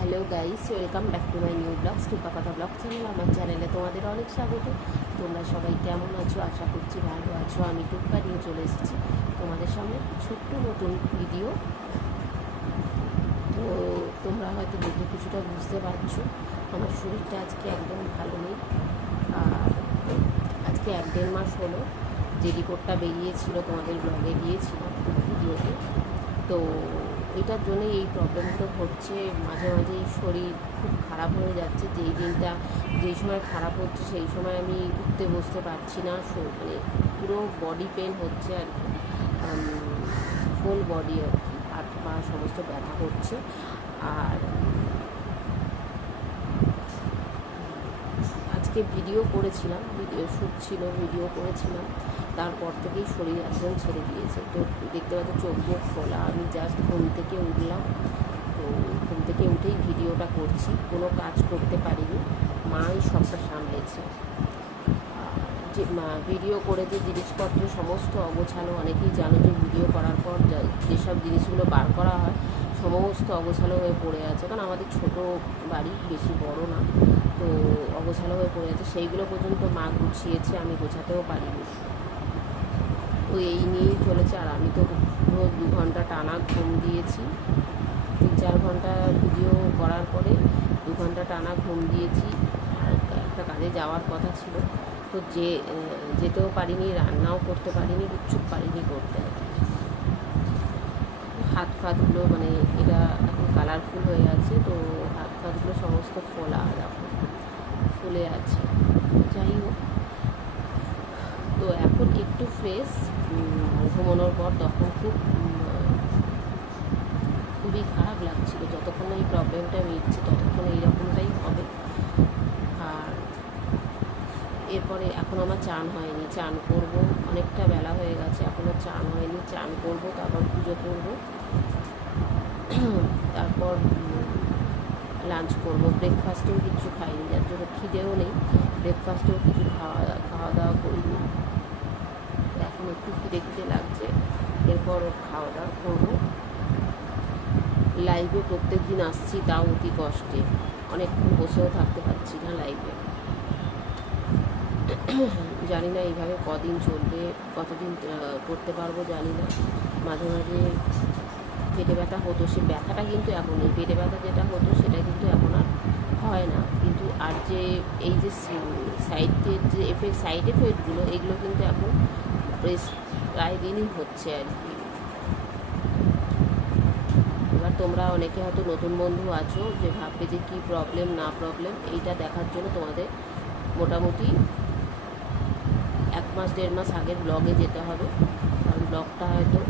Hello guys, welcome back to my new blog, স্টুপা কথা blog channel, আমার চ্যানেলে তোমাদের অনেক স্বাগত। তোমরা সবাই কেমন আছো? আশা করছি ভালো আছো। আমি টুপ্পা নিয়ে চলে এসেছি তোমাদের সামনে ছোট্ট নতুন ভিডিও তো তোমরা হয়তো দেখে কিছুটা বুঝতে পারছ, আমার শরীরটা আজকে একদম ভালো নেই। আজকে এক দেড় মাস হলো যে রিপোর্টটা বেরিয়েছিল, তোমাদের ব্লগে গিয়েছিলাম ভিডিওতে তো এটার জন্য এই প্রবলেমগুলো হচ্ছে। মাঝে মাঝে শরীর খুব খারাপ হয়ে যাচ্ছে, যেই দিনটা যেই সময় খারাপ হচ্ছে সেই সময় আমি উঠতে বসতে পারছি না। মানে পুরো বডি পেন হচ্ছে আর কি। ফুল বডি আর কি। হাত পা সমস্ত ব্যথা করছে। আর আজকে ভিডিও করেছিলাম ভিডিও শ্যুট ছিল ভিডিও করেছিলাম। তারপর থেকেই শরীর একদম ছেড়ে দিয়েছে। তো দেখতে পাচ্ছ চোখ মুখ খোলা, আমি জাস্ট ঘুম থেকে উঠলাম। তো ঘুম থেকে উঠেই ভিডিওটা করছি, কোনো কাজ করতে পারিনি। মাই সবটা সামলেছে। যে ভিডিও করে যে জিনিসপত্র সমস্ত অগোছালো, অনেকেই জানো যে ভিডিও করার পর যেসব জিনিসগুলো বার করা হয়, সমস্ত অগোছালো হয়ে পড়ে আছে। কারণ আমাদের ছোট বাড়ি, বেশি বড় না। তো অগোছালো হয়ে পড়ে আছে। সেইগুলো পর্যন্ত মা গুছিয়েছে, আমি গোছাতেও পারিনি। তো এই নিয়েই চলেছে আর আমি তো পুরো দু ঘণ্টা টানা ঘুম দিয়েছি। তিন চার ঘণ্টা ভিডিও করার পরে দু ঘণ্টা টানা ঘুম দিয়েছি। আর একটা কাজে যাওয়ার কথা ছিল। তো যে, যেতেও পারিনি, রান্নাও করতে পারিনি, কিচ্ছু পারিনি করতে। হাত ফাতগুলো মানে এটা এখন কালারফুল হয়ে আছে, তো হাত ফাতগুলো সমস্ত ফোলা এখন ফুলে আছে যাই হোক তো এখন একটু ফ্রেশ ঘুমানোর পর তখন খুব খুবই খারাপ লাগছিল। যতক্ষণ এই প্রবলেমটা মিটছে, ততক্ষণ এইরকমটাই হবে। আর এরপরে এখন আমার চান হয়নি। চান করব, অনেকটা বেলা হয়ে গেছে এখনও চান হয়নি। চান করব, তারপর পুজো করব। তারপর লাঞ্চ করব। ব্রেকফাস্টেও কিছু খাইনি, যার জন্য খিদেও নেই। ব্রেকফাস্টেও কিছু খাওয়া খাওয়া দাওয়া এখন একটু খিদে খিদে লাগছে। এরপর খাওয়া দাওয়া করব। লাইভে প্রত্যেক দিন আসছি তাও অতি কষ্টে। অনেকক্ষণ বসেও থাকতে পারছি না লাইভে জানি না এইভাবে কদিন চলবে, কতদিন করতে পারব জানি না। মাঝে মাঝে পেটে ব্যথা হতো, সে ব্যথাটা কিন্তু এখন নেই। পেটে ব্যথা যেটা হতো সেটা কিন্তু এখন আর হয় না। কিন্তু আর যে এই যে সাইডের যে এফেক্ট সাইড এফেক্টগুলো এগুলো কিন্তু এখন বেশ প্রায় দিনই হচ্ছে আর কি। এবার তোমরা অনেকে হয়তো নতুন বন্ধু আছো যে ভাববে যে কী প্রবলেম না প্রবলেম এইটা দেখার জন্য তোমাদের মোটামুটি এক মাস, দেড় মাস আগের ব্লগে যেতে হবে। কারণ ব্লগটা হয়তো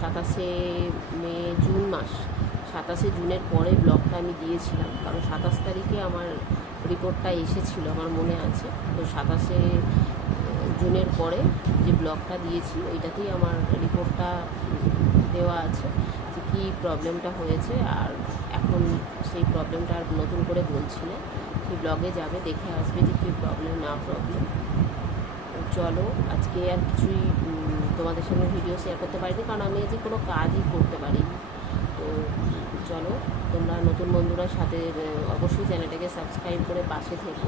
সাতাশে মে, জুন মাস। সাতাশে জুনের পরে ব্লগটা আমি দিয়েছিলাম। কারণ সাতাশ তারিখে আমার রিপোর্টটা এসেছিল, আমার মনে আছে। তো সাতাশে জুনের পরে যে ব্লগটা দিয়েছি ওইটাতেই আমার রিপোর্টটা দেওয়া আছে যে কী প্রবলেমটা হয়েছে। আর এখন সেই প্রবলেমটা আর নতুন করে বলছি না। সেই ব্লগে যাবে, দেখে আসবে যে কী প্রবলেম না প্রবলেম চলো, আজকে আর কিছুই তোমাদের সঙ্গে ভিডিও শেয়ার করতে পারিনি। কারণ আমি আজকে কোনো কাজই করতে পারিনি। নতুন বন্ধুরা সাথে অবশ্যই চ্যানেলটাকে সাবস্ক্রাইব করে পাশে থেকে।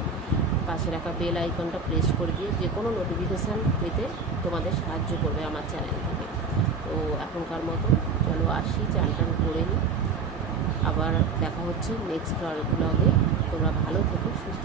পাশে রাখা বেল আইকনটা প্রেস করে দিয়ে যে কোনো নোটিফিকেশান পেতে তোমাদের সাহায্য করবে আমার চ্যানেল থেকে। তো এখনকার মতো চলো আসি, চান টান করে নিই। আবার দেখা হচ্ছে নেক্সট ব্লগে তোমরা ভালো থেকো, সুস্থ